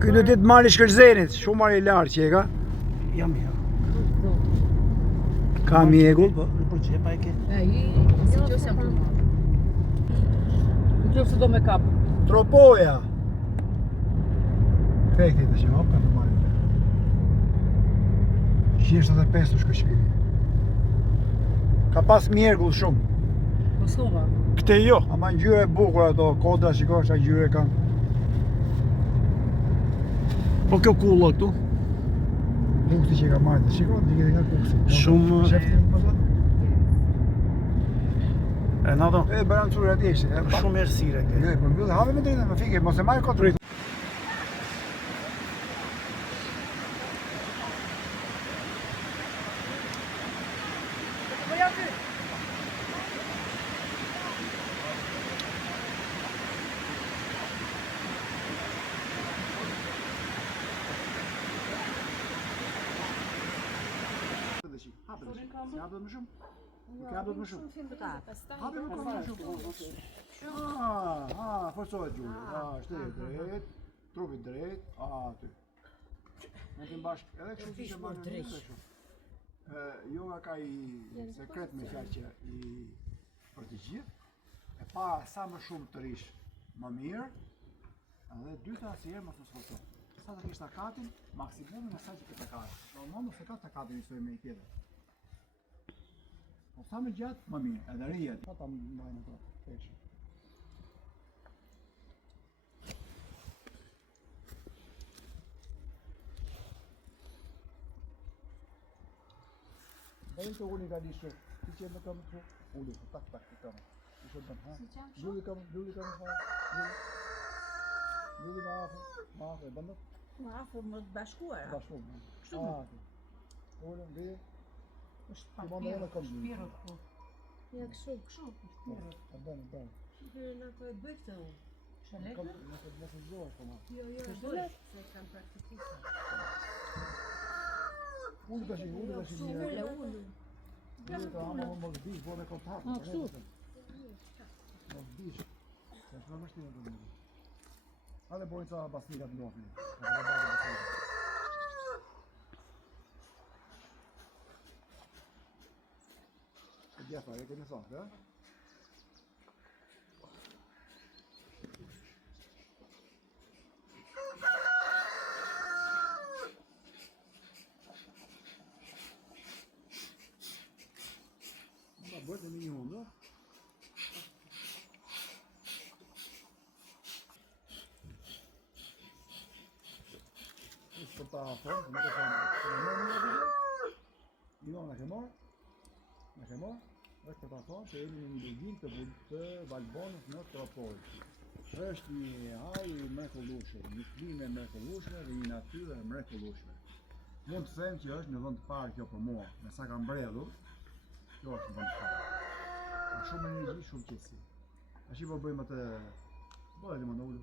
Ky do ditë mali Shkërzenit, shumë mali I lartë që e ka. Jam ja. Ka mjegull. Në përgjepa e ke. Si që se më në se do me kap. Tropoja. Fekti të shumë, ka të mali. 175 të shkëshkiri. Ka pas mjegull shumë. Kosova. Këte jo. Ama ngjyre e bukur ato, kodra shiko, çfarë ngjyre kanë. Po kjo kulla këtu? Kuksi që ka marrë, shiko, dike nga kuksi. Shumë- Shefti, më thot. E na do. E bëram çurë atje ishte. Shumë errësire ke. Jo, po mbyll have me drejtë, më fike, mos e marr kot drejt. Ja do më shumë. Nuk ja do më shumë. Hapi më shumë. Forcohet gjuri. Shteret drejt, trupi drejt, aty. Në të mbash edhe kështu që marrë në kështu. Yoga ka I sekret me fjalë që I për të gjithë. E para sa më shumë të rish më mirë. Edhe dyta asnjëherë mos të sforco. Sa të kish takatin, maksimumin asaj që ke takatin. Normal nëse ka takatin I soi me I tjetër. Po sa më gjatë, më mirë, edhe rria. Ta mbajnë ato, peshë. Bëjnë të ullin ka lishë, ti që më kam të ullin, tak, të kamë. Ishë të ha. Lulli kam, ha. Lulli ma afër, e bëndët? Ma afër më të bashkuara. Bashkuar. Kështu më. Ullin, dhe, është Ti mund edhe kam dy. shpirët po. Ja, kështu. Shpirët. e bën. Na po e bëj këtë unë. Shalek? Nëse zgjohesh po ma. Jo, Të se bëhet. kam praktikuar. Ullin tash, Ule. Ullin ka ama mos bish, bo me kontakt. Kështu. Mos bish. Se është më vështirë të bëjë. Ale bojnë ca basnikat ndofni. Gjefa, e keni thënë, ja? Bëhet e një hundë. Për ta thonë, më të thonë, në ke morë? Është për ta thonë që jemi në një lugim të Valbonës në Tropoj. Është një ajër I mrekullueshëm, një klime mrekullueshme dhe një natyrë e mrekullueshme. Mund të them që është në vend të parë kjo për mua, me sa ka mbredhur, kjo është në vend të parë. Ka shumë energji, shumë qetësi. Tash po bëjmë atë, bëhet më ndonjë.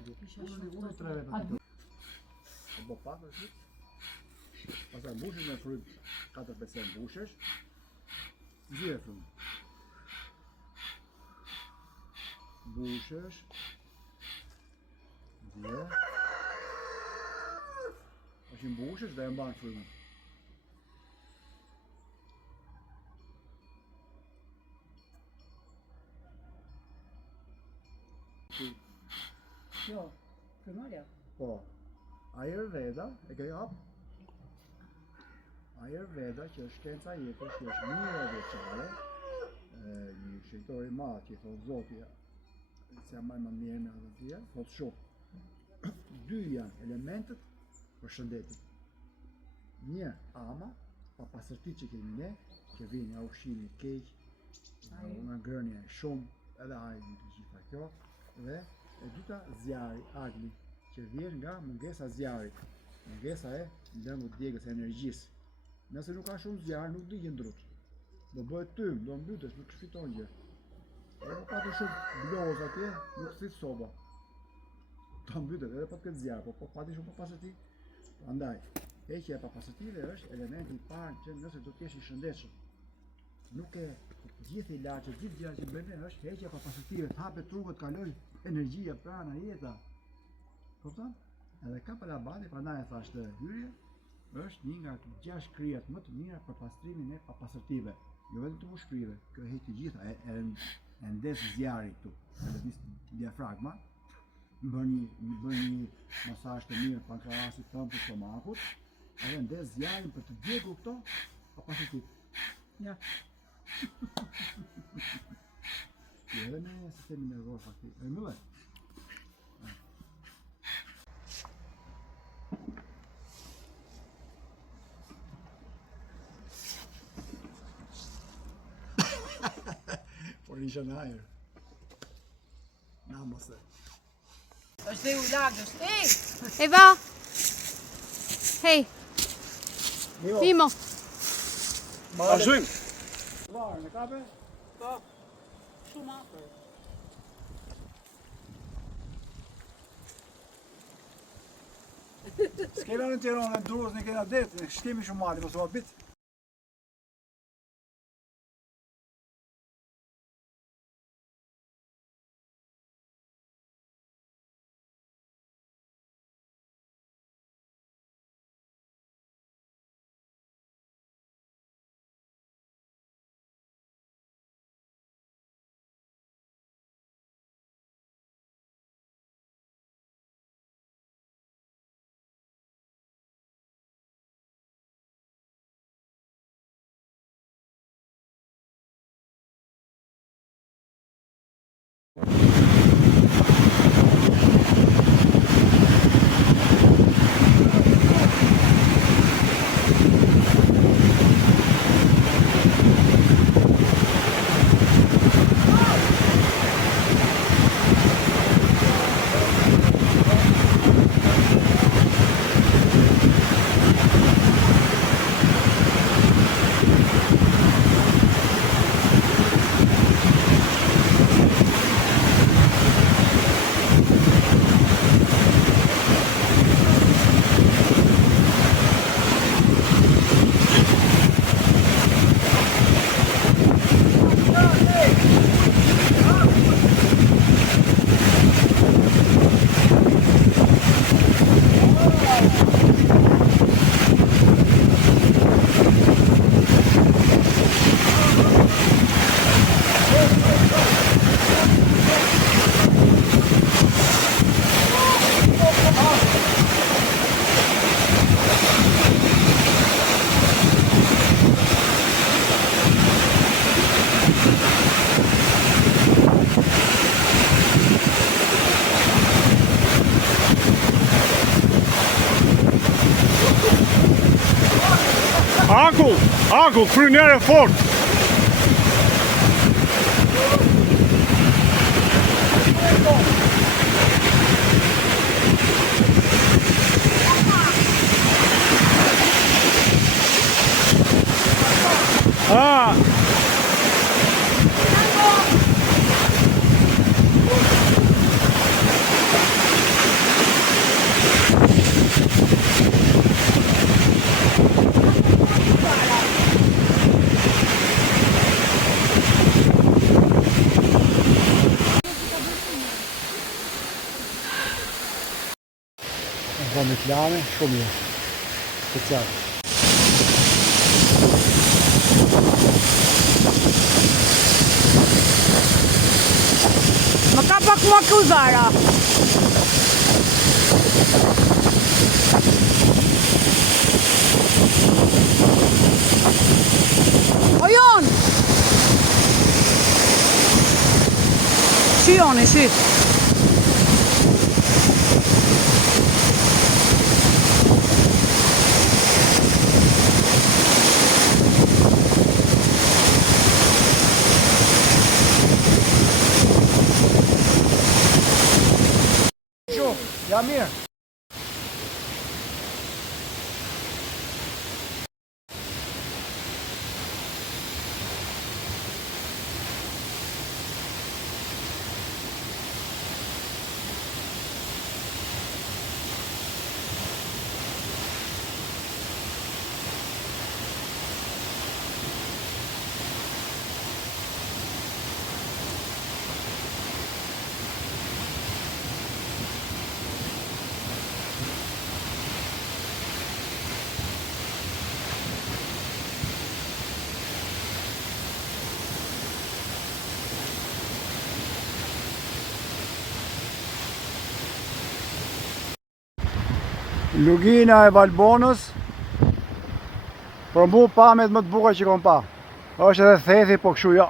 Unë tre vetë aty. Po pak është. Pastaj mbushesh me fryt 4-5 herë mbushesh. Zgjidhe fryt. Mbushesh. Zgjidhe. Tash mbushesh dhe e mban frytin. Jo, primarja. Po. Ayurveda, e ke hap? Ayurveda që është shkenca jetës, që është mirë veçare, një shëjtor I madh që thotë Zoti, se jam më mirë me atë, thotë shumë. Dy janë elementet për shëndetin. Një ama, pa pasërti që kemi ne, që vjen nga ushqimi I keq, nga ngrënia e shumë, edhe ajri të gjitha kjo, dhe e dyta zjarri, agni, që vjen nga mungesa zjarrit, mungesa e lëngut djegës e energjisë. Nëse nuk ka shumë zjarr, nuk digjen drut. Do bëhet tym, do mbytesh, nuk shfiton gjë. Edhe pa të shumë blozë atje, nuk thith soba. Do mbytet edhe pa të këtë zjarr, po pa të shumë papastërti. Prandaj, heqja e papastërtive është elementi I parë që nëse do të jesh I shëndetshëm. Nuk e gjithë ilaçet, gjithë gjërat që bëjmë është heqja e papastërtive, të hapet trungut, kaloj energjia prana jeta. Kupton? Edhe kapalabati prandaj e thashë të hyrje është një nga 6 kryet më të mira për pastrimin e papastërtive. Jo vetëm të mushkrive, kjo heq të gjitha, e ndes zjarri këtu, e lëviz diafragma, bën një masazh të mirë pankrahasi tënd të stomakut, edhe ndes zjarrin për të djegur këto papastërtive. Ja. Edhe me sistemin nervor faktik. E mëve. Por isha në ajër. Namase. është dhe u lagës, Eva! Hej, Mimo! Vazhdojmë. Varë, në kape? Po, shumë afër. S'kena në Tiranë, në Durrës, në kena detë, në shtemi shumë mali, mos u habit. Ankull, frynere fort! Ah! Me plane, shumë mirë. Special. Më ka pak mua kuzara. O jon! Shi joni, shi. Ja mirë. Lugina e Valbonës, për mu pamet më të bukur që kom pa. Është edhe thethi, po kështu jo.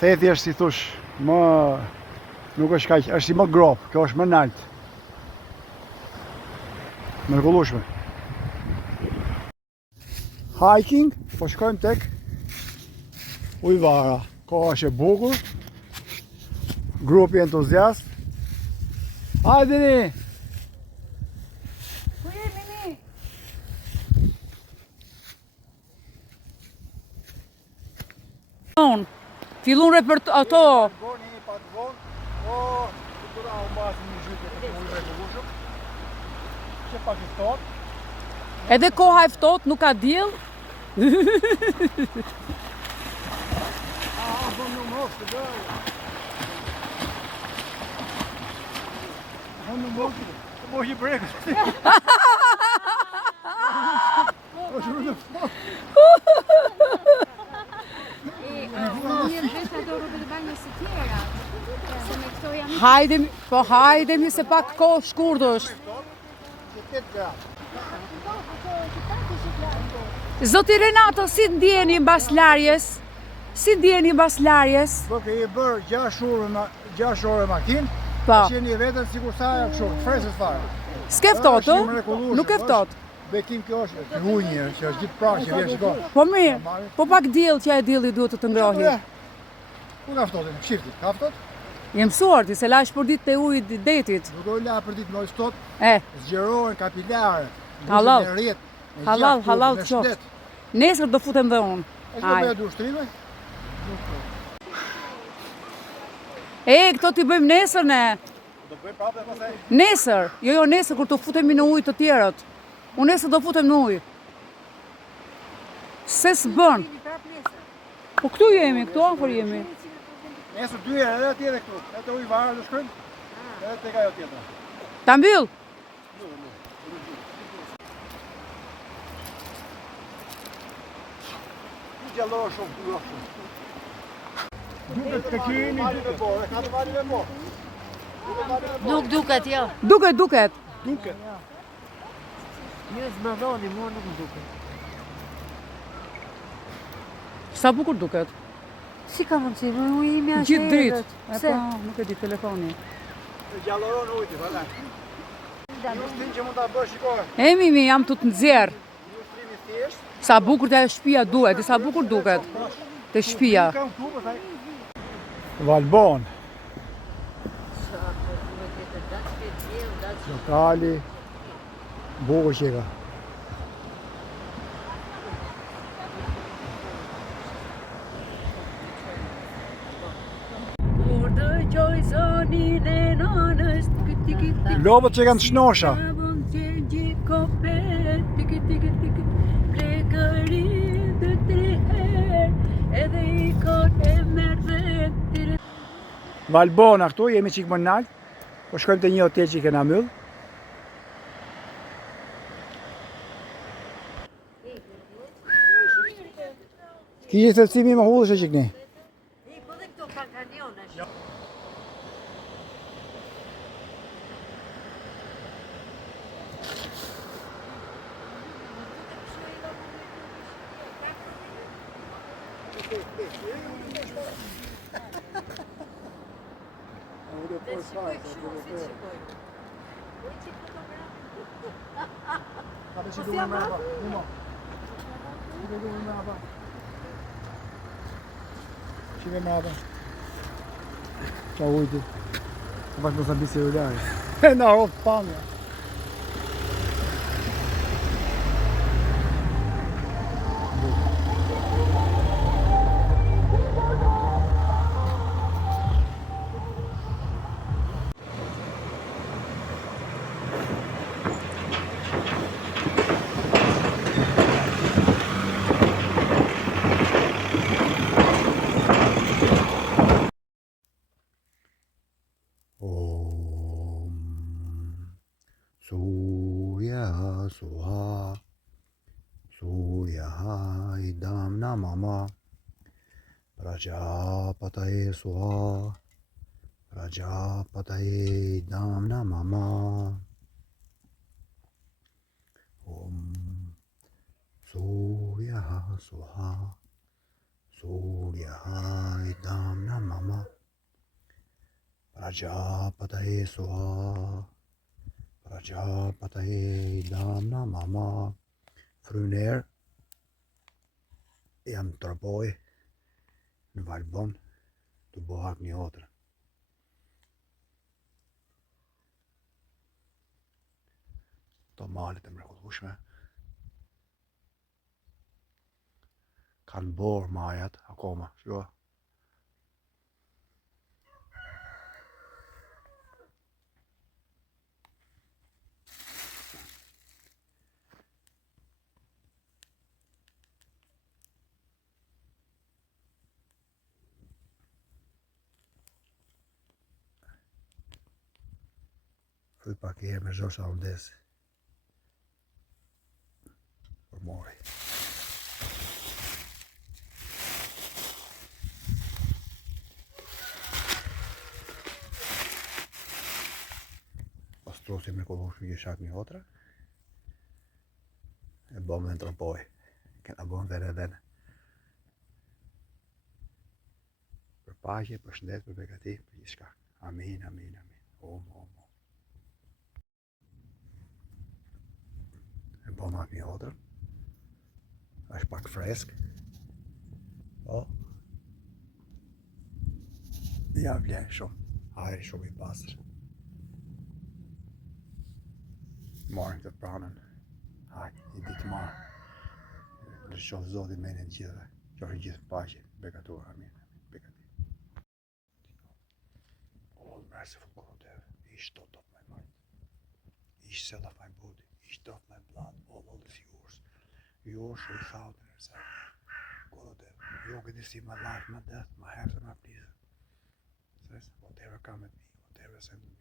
Thethi është si thush, nuk është kaq, është si më grop, kjo është më nalt. Mrekullueshme. Hiking, po shkojmë tek Ujvara. Koha është e bukur. Grupi entuziast. Hajdeni! Ku jemi ne? Fillun ato. Goni pa të vonë, po kultura u mbasi një zhytje të punë mrekullueshëm. Që pak i ftohtë. Edhe koha e ftohtë, nuk ka diell. Mos i brekës. Hajdemi se pak kohë shkurt është. Zoti Renato, si ndjeni mbas larjes? Si ndjeni mbas larjes? Po ke i bërë 6 orë makinë, Po. qeni vetën sikur sa ajo kështu, fresës fare. S'ke ftohtë, Është ë? mrekullueshëm, Nuk e ftohtë. Bekim kjo është të hunjë, që është gjithë prashë, që vjen shikon. Po mirë, po pak diell që e dielli duhet të ngrohi. Ku ka ftohtë? Shifti, ka ftohtë? Je mësuar ti se lash për ditë të ujit detit. Nuk do la për ditë më ftohtë, E, zgjerohen kapilare. Halal. Halal qoftë. Nesër do futem dhe unë. Është do bëja dy ushtrime? E, këto t'i bëjmë nesër ne. Do bëj prapë dhe pastaj. Nesër, jo nesër kur të futemi në ujë të tjerët. Unë nesër do futem në ujë. Se s'bën. Po këtu jemi, këtu afër jemi. Nesër 2 herë edhe atje edhe këtu. Edhe te Ujvara do shkojmë. Edhe tek ajo tjetra. Ta mbyll. Gjallor shumë, shumë. Duket të kemi duket po, e ka të vali me mo. Nuk duket, jo. Duket. Duket. Ju s'më dhoni, mua nuk më duket. Sa bukur duket. Si ka mundësi, mu imi ashtë Gjithë dritë. E Pse? pa, nuk e di telefoni. E gjalloron ujti, valla. Ushtrim që mund ta bësh, shikoj. E Mimi, jam të nxjerr. Ushtrimi thjesht. Sa bukur të shtëpia duhet, sa bukur duket. Te shtëpia. Valbon. Lokali. Bukur që ka. Lobët që kanë të shnosha. Valbona këtu, jemi qik më nalt. Po shkojmë të një hotel që i kena myll. Ki gjithë të cimi më hullësh e qikni. Shime mrapa. Qa ujti. Të bashkë mësa bisi ullari. Në rovë pamja. Suha, Surya idam namama, Prajapataye Suha, Prajapataye idam namama. Surya Suha, Surya Idamna Mama, Prajapataye Suha, Prajapataye Idamna Mama. Fruner, jam të tërboj në Valbon të bëhat një otër. To malet e mrekullueshme. Kanë borë majat akoma, shko. Fui pak herë me zhosha undesi. Për mori. Pas trosi me kollushme që shak një otra. E bom dhe në trompoj. Kena bom dhe redhen. Për paqe, për shëndet, për begati, për gjithë shka. Amin, amin, amin. Om. E bom atë një otër. Është pak fresk. Po. Ja vlen shumë. Ajri shumë i pasër. Marrin këtë pranën. Hajde, i ditë marë. Në shohë Zotin me në gjithë. Qofë gjithë paqe, begatur, amin. Begati. Oh, merciful God, each thought of my mind, each cell of my body, each drop of my blood, all is yours. Yours without reserve. God, you're going to see my life, my death, my happiness, and my peace. Says, whatever come at me, whatever send me,